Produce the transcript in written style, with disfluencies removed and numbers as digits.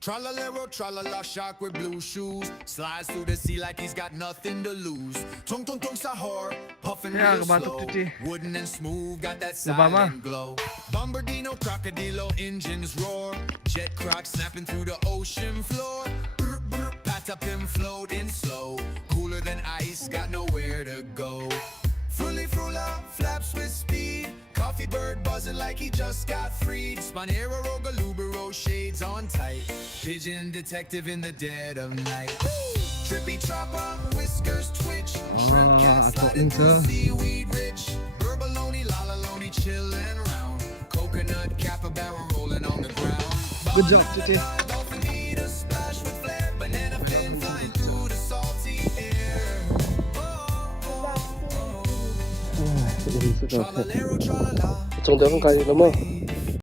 Tralalero, tralala, shark with blue shoes. Slides through the sea like he's got nothing to lose. Tung tung tung sahur, puffing real slow. Wooden and smooth, got that silent glow. Bombardino, crocodilo, engines roar. Jet croc snapping through the ocean floor. Brr, brr, pat up him floating slow. Cooler than ice, got nowhere to go. Fruli frula, flaps with speed. Coffee bird buzzing like he just got freed. Spinero, Rogalubero, shades on tight. Pigeon detective in the dead of night. Trippy chopper, whiskers twitch. Shrimp cat sliding through seaweed rich. Burbaloni, lalaloni, chillin' round. Coconut capybara rolling on the ground. Good job, Titi. Dolphin eat a splash with flair. Banana fin flying through the salty air. Tralala. 中等很可以了吗？